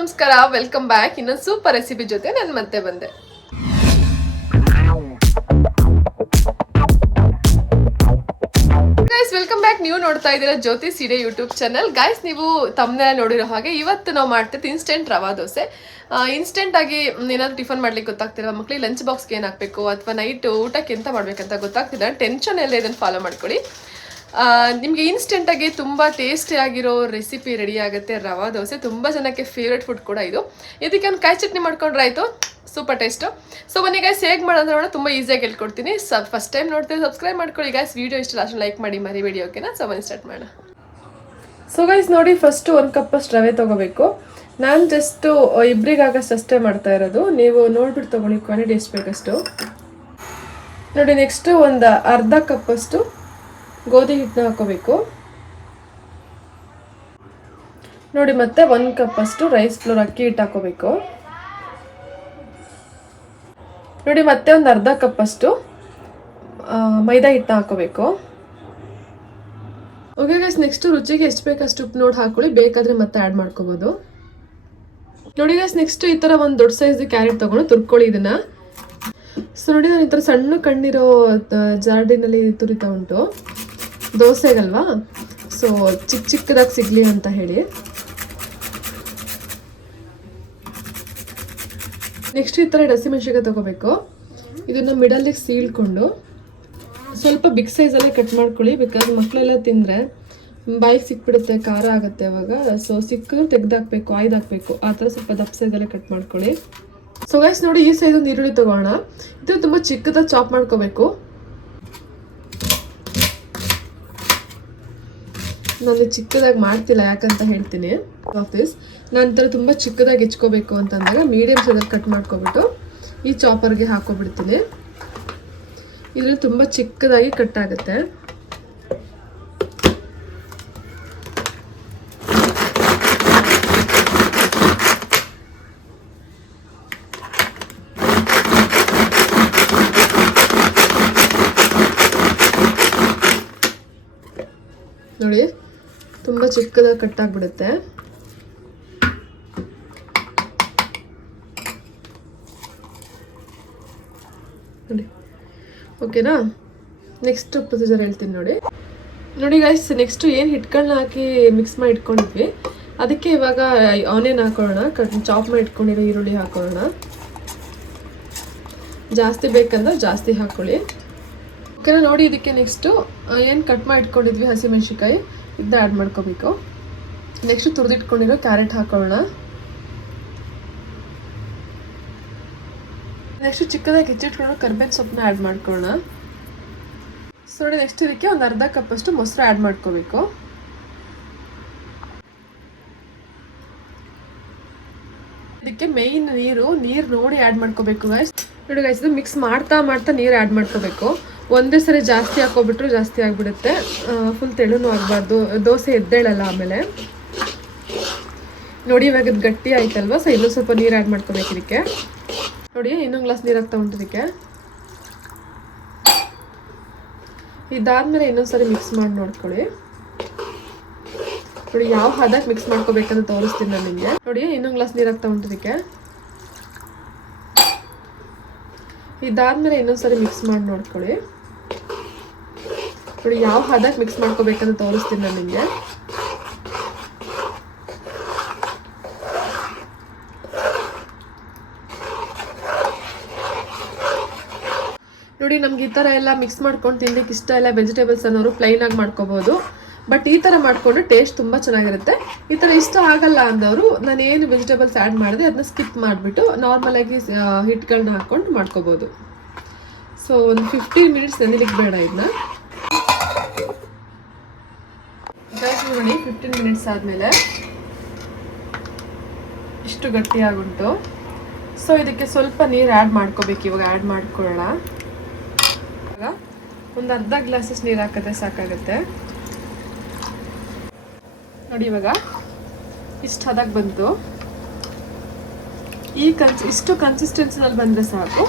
ನಮಸ್ಕಾರ, welcome back. ಇನ್ನೊಂದು super recipe ಜೊತೆ ನಾನು ಮತ್ತೆ ಬಂದೆ. Guys welcome back. ನೀವು ನೋಡ್ತಾ ಇದ್ದೀರಾ ಜ್ಯೋತಿ ಸೀಡೆ ಯೂಟ್ಯೂಬ್ ಚಾನಲ್. ಗೈಸ್ ನೀವು ತಮ್ಮನೆಲ್ಲ ನೋಡಿರೋ ಹಾಗೆ ಇವತ್ತು ನಾವು ಮಾಡ್ತಿದ್ದು ಇನ್ಸ್ಟೆಂಟ್ ರವಾ ದೋಸೆ. ಇನ್ಸ್ಟೆಂಟ್ ಆಗಿ ಏನಾದ್ರು ಟಿಫನ್ ಮಾಡ್ಲಿಕ್ಕೆ ಗೊತ್ತಾಗ್ತಿಲ್ಲ, ಮಕ್ಳಿಗೆ ಲಂಚ್ ಬಾಕ್ಸ್ಗೆ ಏನು ಹಾಕಬೇಕು ಅಥವಾ ನೈಟ್ ಊಟಕ್ಕೆ ಎಂತ ಮಾಡ್ಬೇಕಂತ ಗೊತ್ತಾಗ್ತಿಲ್ಲ, ಟೆನ್ಷನ್ ಎಲ್ಲ ಇದನ್ನು ಫಾಲೋ ಮಾಡ್ಕೊಳ್ಳಿ. ನಿಮಗೆ ಇನ್ಸ್ಟೆಂಟಾಗಿ ತುಂಬ ಟೇಸ್ಟಿ ಆಗಿರೋ ರೆಸಿಪಿ ರೆಡಿ ಆಗುತ್ತೆ. ರವಾ ದೋಸೆ ತುಂಬ ಜನಕ್ಕೆ ಫೇವ್ರೆಟ್ ಫುಡ್ ಕೂಡ ಇದು. ಇದಕ್ಕೆ ಒಂದು ಕಾಯಿ ಚಟ್ನಿ ಮಾಡ್ಕೊಂಡ್ರೆ ಆಯಿತು, ಸೂಪರ್ ಟೇಸ್ಟು. ಸೊ ಬನ್ನಿ ಗೈಸ್, ಹೇಗೆ ಮಾಡೋದು ನೋಡೋಣ. ತುಂಬ ಈಸಿಯಾಗಿ ಹೇಳ್ಕೊಡ್ತೀನಿ. ಫಸ್ಟ್ ಟೈಮ್ ನೋಡ್ತೀವಿ ಸಬ್ಸ್ಕ್ರೈಬ್ ಮಾಡ್ಕೊಳ್ಳಿ ಗೈಸ್. ವೀಡಿಯೋ ಇಷ್ಟ ಲಾಸ್ಟ್ ಲೈಕ್ ಮಾಡಿ ಮರಿ ವಿಡಿಯೋಕೆನಾ. ಸೊ ಬನ್ನಿ ಸ್ಟಾರ್ಟ್ ಮಾಡೋಣ. ಸೊ ಗೈಸ್ ನೋಡಿ, ಫಸ್ಟು 1 ಕಪ್ಪಷ್ಟು ರವೆ ತೊಗೋಬೇಕು. ನಾನು ಜಸ್ಟು ಇಬ್ಬರಿಗಾಗಷ್ಟು ಅಷ್ಟೇ ಮಾಡ್ತಾ ಇರೋದು, ನೀವು ನೋಡ್ಬಿಟ್ಟು ತೊಗೊಳ್ಳಿ ಕ್ವಾಂಟಿಟಿ ಎಷ್ಟು ಬೇಕಷ್ಟು. ನೋಡಿ, ನೆಕ್ಸ್ಟು ಒಂದು ಅರ್ಧ ಕಪ್ಪಷ್ಟು ಗೋಧಿ ಹಿಟ್ಟನ್ನ ಹಾಕೋಬೇಕು. ನೋಡಿ, ಮತ್ತೆ 1 ಕಪ್ಪಷ್ಟು ರೈಸ್ ಫ್ಲೋರ್ ಅಕ್ಕಿ ಹಿಟ್ಟು ಹಾಕೋಬೇಕು. ನೋಡಿ, ಮತ್ತೆ ಒಂದು ಅರ್ಧ ಕಪ್ಪಷ್ಟು ಮೈದಾ ಹಿಟ್ಟನ್ನ ಹಾಕೋಬೇಕು. ಓಕೆ ಗೈಸ್, ನೆಕ್ಸ್ಟ್ ರುಚಿಗೆ ಎಷ್ಟು ಬೇಕಷ್ಟು ಉಪ್ಪು ನೋಡಿ ಹಾಕೊಳ್ಳಿ, ಬೇಕಾದರೆ ಮತ್ತೆ ಆ್ಯಡ್ ಮಾಡ್ಕೋಬೋದು. ನೋಡಿ ಗೈಸ್, ನೆಕ್ಸ್ಟ್ ಈ ಥರ ಒಂದು ದೊಡ್ಡ ಸೈಜ್ ಕ್ಯಾರೆಟ್ ತೊಗೊಂಡು ತುರ್ಕೊಳ್ಳಿ ಇದನ್ನು. ಸೊ ನೋಡಿ, ನಾನು ಈ ಥರ ಸಣ್ಣ ಕಣ್ಣಿರೋ ಜಾರ್ಡಿನಲ್ಲಿ ತುರಿತಾ ಉಂಟು, ದೋಸೆಗಲ್ವಾ, ಸೊ ಚಿಕ್ಕದಾಗಿ ಸಿಗಲಿ ಅಂತ ಹೇಳಿ. ನೆಕ್ಸ್ಟ್ ಈ ಥರ ಹಸಿಮೆಣಸಿನಕಾಯಿ ತೊಗೋಬೇಕು. ಇದನ್ನು ಮಿಡಲ್ಲಿಗೆ ಸೀಳ್ಕೊಂಡು ಸ್ವಲ್ಪ ಬಿಗ್ ಸೈಜಲ್ಲೇ ಕಟ್ ಮಾಡ್ಕೊಳ್ಳಿ, ಬಿಕಾಸ್ ಮಕ್ಕಳೆಲ್ಲ ತಿಂದರೆ ಬಾಯಿಗೆ ಸಿಕ್ಬಿಡುತ್ತೆ, ಖಾರ ಆಗುತ್ತೆ ಅವಾಗ. ಸೊ ಸಿಕ್ಕಿದ್ರೆ ತೆಗ್ದಾಕ್ಬೇಕು, ಆಯ್ದಾಕಬೇಕು, ಆ ಥರ ಸ್ವಲ್ಪ ದಪ್ಪ ಸೈಜಲ್ಲೇ ಕಟ್ ಮಾಡ್ಕೊಳ್ಳಿ. ಸೊ ಗೈಸ್ ನೋಡಿ, ಈ ಸೈಜ್ ಒಂದು ಈರುಳ್ಳಿ ತೊಗೋಣ. ಇದು ತುಂಬ ಚಿಕ್ಕದಾಗಿ ಚಾಪ್ ಮಾಡ್ಕೋಬೇಕು. ನಾನು ಚಿಕ್ಕದಾಗಿ ಮಾಡ್ತಿಲ್ಲ, ಯಾಕಂತ ಹೇಳ್ತೀನಿ. ನಂತರ ತುಂಬ ಚಿಕ್ಕದಾಗಿ ಹೆಚ್ಕೋಬೇಕು ಅಂತಂದಾಗ ಮೀಡಿಯಮ್ ಸೈಜಲ್ಲಿ ಕಟ್ ಮಾಡ್ಕೊಬಿಟ್ಟು ಈ ಚಾಪರ್ಗೆ ಹಾಕೋಬಿಡ್ತೀನಿ. ಇದರಲ್ಲಿ ತುಂಬ ಚಿಕ್ಕದಾಗಿ ಕಟ್ ಆಗುತ್ತೆ. ನೋಡಿ, ತುಂಬ ಚಿಕ್ಕದಾಗಿ ಕಟ್ ಆಗಿಬಿಡುತ್ತೆ. ನೋಡಿ, ಓಕೆನಾ. ನೆಕ್ಸ್ಟ್ ಪ್ರೊಸೀಜರ್ ಹೇಳ್ತೀನಿ ನೋಡಿ. ನೋಡಿ ಗೈಸ್, ನೆಕ್ಸ್ಟು ಏನು ಹಿಟ್ಗಳನ್ನ ಹಾಕಿ ಮಿಕ್ಸ್ ಮಾಡಿ ಇಟ್ಕೊಂಡಿದ್ವಿ, ಅದಕ್ಕೆ ಇವಾಗ ಆನಿಯನ್ ಹಾಕೊಳ್ಳೋಣ. ಚಾಪ್ ಮಾಡಿ ಇಟ್ಕೊಂಡಿರೋ ಈರುಳ್ಳಿ ಹಾಕೊಳ್ಳೋಣ. ಜಾಸ್ತಿ ಬೇಕಂದ್ರೆ ಜಾಸ್ತಿ ಹಾಕ್ಕೊಳ್ಳಿ, ಓಕೆನಾ. ನೋಡಿ, ಇದಕ್ಕೆ ನೆಕ್ಸ್ಟು ಏನು ಕಟ್ ಮಾಡಿ ಇಟ್ಕೊಂಡಿದ್ವಿ ಹಸಿಮೆಣ್ಸಿಕಾಯಿ, ಇದನ್ನ ಆ್ಯಡ್ ಮಾಡ್ಕೋಬೇಕು. ನೆಕ್ಸ್ಟ್ ತುರಿದಿಟ್ಕೊಂಡಿರೋ ಕ್ಯಾರೆಟ್ ಹಾಕೊಳ್ಳೋಣ. ನೆಕ್ಸ್ಟ್ ಚಿಕ್ಕದಾಗಿ ಹೆಚ್ಚಿಟ್ಕೊಂಡು ಕರ್ಬೇವಿನ ಸೊಪ್ಪನ್ನ ಆ್ಯಡ್ ಮಾಡ್ಕೊಳ್ಳೋಣ. ಸೊ ನೋಡಿ, ನೆಕ್ಸ್ಟ್ ಇದಕ್ಕೆ ಒಂದು ಅರ್ಧ ಕಪ್ಪಷ್ಟು ಮೊಸರು ಆ್ಯಡ್ ಮಾಡ್ಕೋಬೇಕು. ಇದಕ್ಕೆ ಮೇಯ್ನ್ ನೀರು ನೋಡಿ ಆ್ಯಡ್ ಮಾಡ್ಕೋಬೇಕು ಗೈಸ್. ನೋಡಿ ಗೈಸ್, ಇದು ಮಿಕ್ಸ್ ಮಾಡ್ತಾ ನೀರು ಆ್ಯಡ್ ಮಾಡ್ಕೋಬೇಕು. ಒಂದೇ ಸರಿ ಜಾಸ್ತಿ ಹಾಕೋಬಿಟ್ರು ಜಾಸ್ತಿ ಆಗಿಬಿಡುತ್ತೆ, ಫುಲ್ ತೆಳುನೂ ಆಗಬಾರ್ದು, ದೋಸೆ ಎದ್ದೇಳಲ್ಲ ಆಮೇಲೆ. ನೋಡಿ, ಇವಾಗ ಇದು ಗಟ್ಟಿ ಆಯ್ತಲ್ವ, ಸೊ ಇನ್ನೂ ಸ್ವಲ್ಪ ನೀರು ಆ್ಯಡ್ ಮಾಡ್ಕೋಬೇಕು ಇದಕ್ಕೆ. ನೋಡಿ, ಇನ್ನೊಂದು ಗ್ಲಾಸ್ ನೀರು ಹಾಕ್ತಾ ಉಂಟು ಇದಕ್ಕೆ. ಇದಾದ್ಮೇಲೆ ಇನ್ನೊಂದ್ಸರಿ ಮಿಕ್ಸ್ ಮಾಡಿ ನೋಡ್ಕೊಳ್ಳಿ. ನೋಡಿ, ಯಾವ ಹದಕ್ಕೆ ಮಿಕ್ಸ್ ಮಾಡ್ಕೋಬೇಕಂತ ತೋರಿಸ್ತೀನಿ ನಾನು ನಿಮಗೆ. ನೋಡಿ, ಇನ್ನೊಂದು ಗ್ಲಾಸ್ ನೀರು ಹಾಕ್ತಾ ಉಂಟು ಇದಕ್ಕೆ. ಇದಾದ್ಮೇಲೆ ಇನ್ನೊಂದ್ಸರಿ ಮಿಕ್ಸ್ ಮಾಡಿ ನೋಡ್ಕೊಳ್ಳಿ. ನೋಡಿ, ಯಾವ ಹದಕ್ಕೆ ಮಿಕ್ಸ್ ಮಾಡ್ಕೋಬೇಕಂತ ತೋರಿಸ್ತೀನಿ ನಾನು ನಿಮಗೆ. ನೋಡಿ, ನಮ್ಗೆ ಈ ಥರ ಎಲ್ಲ ಮಿಕ್ಸ್ ಮಾಡ್ಕೊಂಡು ತಿನ್ನಲಿಕ್ಕೆ ಇಷ್ಟ ಇಲ್ಲ ವೆಜಿಟೇಬಲ್ಸ್ ಅನ್ನೋರು ಪ್ಲೈನಾಗಿ ಮಾಡ್ಕೋಬೋದು, ಬಟ್ ಈ ಥರ ಮಾಡಿಕೊಂಡು ಟೇಸ್ಟ್ ತುಂಬ ಚೆನ್ನಾಗಿರುತ್ತೆ. ಈ ಥರ ಇಷ್ಟ ಆಗಲ್ಲ ಅಂದವರು ನಾನು ಏನು ವೆಜಿಟೇಬಲ್ಸ್ ಆ್ಯಡ್ ಮಾಡಿದೆ ಅದನ್ನ ಸ್ಕಿಪ್ ಮಾಡಿಬಿಟ್ಟು ನಾರ್ಮಲಾಗಿ ಹಿಟ್ಗಳನ್ನ ಹಾಕ್ಕೊಂಡು ಮಾಡ್ಕೋಬೋದು. ಸೊ ಒಂದು 15 ಮಿನಿಟ್ಸ್ ನೆನೆಲಿಕ್ಕೆ ಬೇಡ ಇದನ್ನ. ನೋಡಿ, 15 ಮಿನಿಟ್ಸ್ ಆದಮೇಲೆ ಇಷ್ಟು ಗಟ್ಟಿಯಾಗುಂಟು. ಸೊ ಇದಕ್ಕೆ ಸ್ವಲ್ಪ ನೀರು ಆ್ಯಡ್ ಮಾಡ್ಕೋಬೇಕು. ಇವಾಗ ಆ್ಯಡ್ ಮಾಡ್ಕೊಳ್ಳೋಣ. ಒಂದು ಅರ್ಧ ಗ್ಲಾಸಸ್ ನೀರು ಹಾಕಿದ್ರೆ ಸಾಕಾಗುತ್ತೆ. ನೋಡಿ, ಇವಾಗ ಇಷ್ಟು ಹದಕ್ಕೆ ಬಂತು. ಇಷ್ಟು ಕನ್ಸಿಸ್ಟೆನ್ಸಿನಲ್ಲಿ ಬಂದರೆ ಸಾಕು,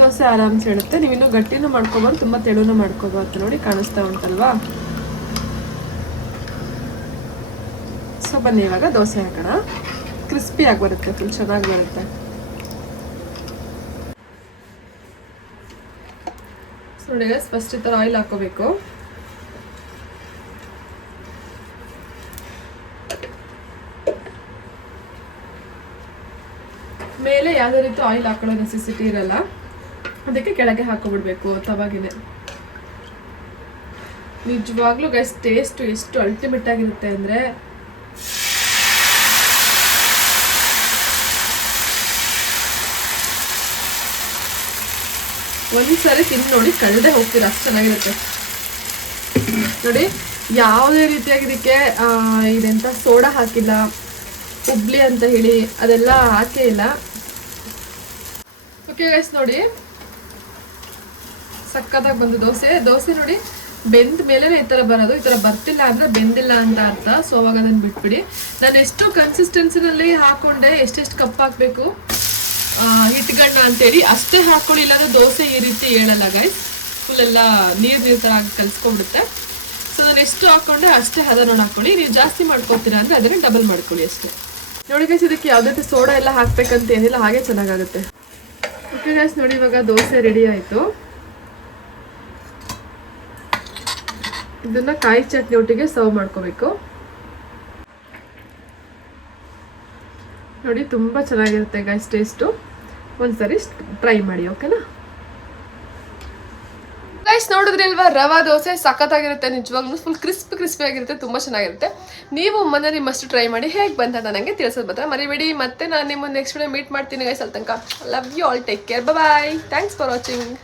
ದೋಸೆ ಆರಾಮ್ಸೆ ಇಡುತ್ತೆ. ನೀವು ಇನ್ನೂ ಗಟ್ಟಿನೂ ಮಾಡ್ಕೊಬೋದು, ತುಂಬ ತೆಳುನೂ ಮಾಡ್ಕೋಬೋದು. ನೋಡಿ, ಕಾಣಿಸ್ತಾ ಉಂಟಲ್ವಾ. ಸೊ ಬನ್ನಿ ಇವಾಗ ದೋಸೆ ಹಾಕೋಣ. ಕ್ರಿಸ್ಪಿ ಆಗಿ ಬರುತ್ತೆ, ಫುಲ್ ಚೆನ್ನಾಗಿ ಬರುತ್ತೆ. ನೋಡಿ ಗೈಸ್, ಫಸ್ಟ್ ಈ ಥರ ಆಯಿಲ್ ಹಾಕೋಬೇಕು. ಮೇಲೆ ಯಾವುದೇ ರೀತಿ ಆಯಿಲ್ ಹಾಕೊಳ್ಳೋ ನೆಸೆಸಿಟಿ ಇರಲ್ಲ, ಅದಕ್ಕೆ ಕೆಳಗೆ ಹಾಕೋಬಿಡ್ಬೇಕು ತವಾಗಿನೇ. ನಿಜವಾಗ್ಲೂ ಗೈಸ್ ಟೇಸ್ಟ್ ಎಷ್ಟು ಅಲ್ಟಿಮೇಟ್ ಆಗಿರುತ್ತೆ ಅಂದರೆ ಒಂದ್ಸರಿ ತಿಂದು ನೋಡಿ ಕಳೆದೇ ಹೋಗ್ತೀರ, ಅಷ್ಟು ಚೆನ್ನಾಗಿರುತ್ತೆ. ನೋಡಿ ಯಾವುದೇ ರೀತಿಯಾಗಿ ಇದಕ್ಕೆ ಇದೆಂತ ಸೋಡಾ ಹಾಕಿಲ್ಲ, ಉಬ್ಲಿ ಅಂತ ಹೇಳಿ ಅದೆಲ್ಲ ಹಾಕೇ ಇಲ್ಲ. ಓಕೆ ಗೈಸ್, ನೋಡಿ ಸಕ್ಕತ್ತಾಗಿ ಬಂದು ದೋಸೆ ನೋಡಿ ಬೆಂದ ಮೇಲೆ ಈ ಥರ ಬರೋದು. ಈ ಥರ ಬರ್ತಿಲ್ಲ ಅಂದರೆ ಬೆಂದಿಲ್ಲ ಅಂತ ಅರ್ಥ. ಸೊ ಅವಾಗ ಅದನ್ನು ಬಿಟ್ಬಿಡಿ. ನಾನು ಎಷ್ಟು ಕನ್ಸಿಸ್ಟೆನ್ಸಿನಲ್ಲಿ ಹಾಕೊಂಡೆ, ಎಷ್ಟೆಷ್ಟು ಕಪ್ ಹಾಕಬೇಕು ಹಿಟ್ಟುಗಣ್ಣ ಅಂತೇಳಿ ಅಷ್ಟೇ ಹಾಕ್ಕೊಳ್ಳಿ, ಇಲ್ಲಾಂದ್ರೆ ದೋಸೆ ಈ ರೀತಿ ಹೇಳಲ್ಲ ಗೈಸ್, ಫುಲ್ಲೆಲ್ಲ ನೀರು ಥರ ಆಗಿ ಕಲಿಸ್ಕೊಂಡ್ಬಿಡುತ್ತೆ. ಸೊ ನಾನು ಎಷ್ಟು ಹಾಕ್ಕೊಂಡೆ ಅಷ್ಟೇ ಹದ ನೋಡಿ ಹಾಕ್ಕೊಳ್ಳಿ. ನೀವು ಜಾಸ್ತಿ ಮಾಡ್ಕೊತೀರಾ ಅಂದರೆ ಅದನ್ನು ಡಬಲ್ ಮಾಡ್ಕೊಳ್ಳಿ ಅಷ್ಟೇ. ನೋಡಿ ಗೈಸ್, ಇದಕ್ಕೆ ಯಾವುದೇ ರೀತಿ ಸೋಡಾ ಎಲ್ಲ ಹಾಕ್ಬೇಕಂತ ಏನಿಲ್ಲ, ಹಾಗೆ ಚೆನ್ನಾಗಾಗುತ್ತೆ. ಓಕೆ ಗೈಸ್, ನೋಡಿ ಇವಾಗ ದೋಸೆ ರೆಡಿ ಆಯಿತು. ಇದನ್ನ ಕಾಯಿ ಚಟ್ನಿ ಒಟ್ಟಿಗೆ ಸರ್ವ್ ಮಾಡ್ಕೋಬೇಕು. ನೋಡಿ ತುಂಬ ಚೆನ್ನಾಗಿರುತ್ತೆ ಗೈಸ್ ಟೇಸ್ಟು. ಒಂದ್ಸರಿ ಟ್ರೈ ಮಾಡಿ, ಓಕೆನಾ ಗೈಸ್? ನೋಡಿದ್ರಲ್ವಾ, ರವಾ ದೋಸೆ ಸಖತ್ತಾಗಿರುತ್ತೆ, ನಿಜವಾಗ್ಲೂ ಫುಲ್ ಕ್ರಿಸ್ಪಿ ಆಗಿರುತ್ತೆ, ತುಂಬ ಚೆನ್ನಾಗಿರುತ್ತೆ. ನೀವು ಮನೇಲಿ ಮಸ್ಟ್ ಟ್ರೈ ಮಾಡಿ. ಹೇಗೆ ಬಂತ ನನಗೆ ತಿಳಿಸೋದು ಬರ್ತಾರೆ, ಮರಿಬೇಡಿ. ಮತ್ತೆ ನಾನು ನಿಮ್ಮ ನೆಕ್ಸ್ಟ್ ವಿಡಿಯೋ ಮೀಟ್ ಮಾಡ್ತೀನಿ ಗೈಸ್. ಅಲ್ಲಿ ತನಕ love you all, take care, bye. Thanks for watching.